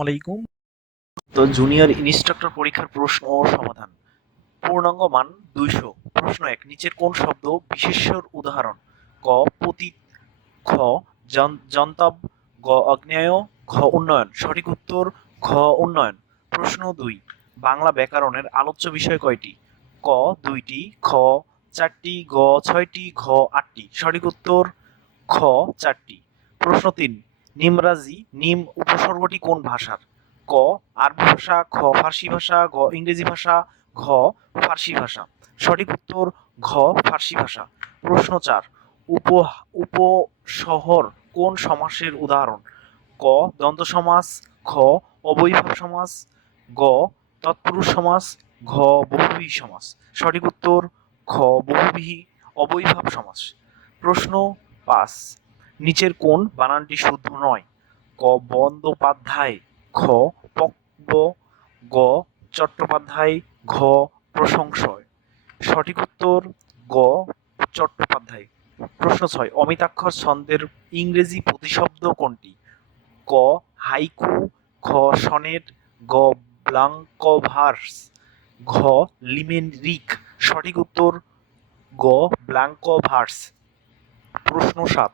আলাইকুম তো junior instructor পরীক্ষার প্রশ্ন ও সমাধান। পূর্ণাঙ্গ মান দুইশো। প্রশ্ন এক, নিচের কোন শব্দ বিশেষ্যর উদাহরণ? ক, পতীত, খ, জন- জন্তব, গ অগ্নেয় ঘ, উন্নয়ন। সঠিক উত্তর, ঘ, উন্নয়ন। প্রশ্ন দুই, বাংলা ব্যাকরণের আলোচ্য বিষয় কয়টি? ক, দুইটি, খ, চারটি, গ, ছয়টি, ঘ, আটটি। সঠিক উত্তর, খ, চারটি। প্রশ্ন তিন নিমরাজি, নিম উপসর্গটি কোন ভাষার? ক, আরবি ভাষা, খ, ফার্সি ভাষা গ ইংরেজি ভাষা, ঘ, ফার্সি ভাষা। সঠিক উত্তর, ঘ, ফার্সি ভাষা। প্রশ্ন চার, উপ উপশহর কোন সমাসের উদাহরণ? ক দন্ত সমাস, খ, অবৈভাব সমাস, গ, তৎপুরুষ সমাস, ঘ বহুব্রীহি সমাস। সঠিক উত্তর খ বহুব্রীহি অবৈভাব সমাস। প্রশ্ন পাঁচ নিচের কোন বানানটি শুদ্ধ নয়। ক বন্দ্যোপাধ্যায় খ, পক্ব, গ, চট্টোপাধ্যায়, ঘ, প্রশংসয়। সঠিক উত্তর, গ, চট্টোপাধ্যায়। প্রশ্ন ছয়, অমিতাক্ষর ছন্দের ইংরেজি প্রতিশব্দ কোনটি? ক, হাইকু, খ, সনেট, গ, ব্লাঙ্কভার্স, ঘ লিমেরিক সঠিক উত্তর, গ, ব্লাঙ্কভার্স। প্রশ্ন সাত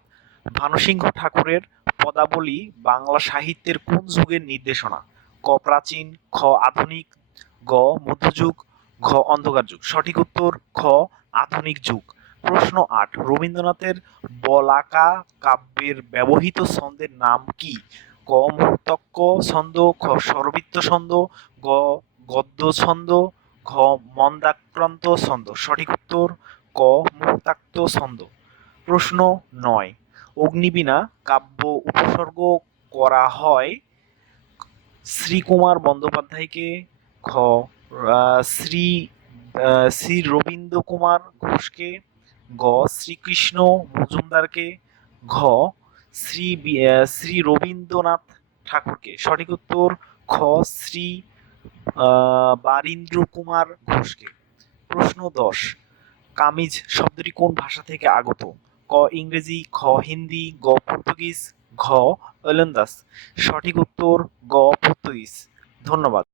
ভানুসিংহ ঠাকুরের পদাবলী বাংলা সাহিত্যের কোন যুগের নির্দেশনা? ক প্রাচীন, খ আধুনিক, গ মধ্যযুগ, ঘ অন্ধকার যুগ। সঠিক উত্তর, খ আধুনিক যুগ। প্রশ্ন আট, রবীন্দ্রনাথের বলাকা কাব্যের ব্যবহৃত ছন্দের নাম কি? ক মুক্তক্ক ছন্দ, খ স্বরবৃত্ত ছন্দ, গ গদ্য ছন্দ, ঘ মন্দাক্রান্ত ছন্দ। সঠিক উত্তর, ক মুক্তাক্ত ছন্দ। প্রশ্ন নয় অগ্নিবীণা কাব্য উপসর্গ করা হয় শ্রীকুমার বন্দ্যোপাধ্যায়কে খ শ্রী শ্রী রবীন্দ্র কুমার ঘোষকে, গ, শ্রীকৃষ্ণ মজুমদারকে, ঘ, শ্রী শ্রী রবীন্দ্রনাথ ঠাকুরকে। সঠিক উত্তর, খ, শ্রী বারীন্দ্র কুমার ঘোষকে। প্রশ্ন দশ, কামিজ শব্দটি কোন ভাষা থেকে আগত? ক ইংরেজি খ হিন্দি গ পর্তুগিজ ঘ ওলন্দাজ সঠিক উত্তর গ পর্তুগিজ। ধন্যবাদ।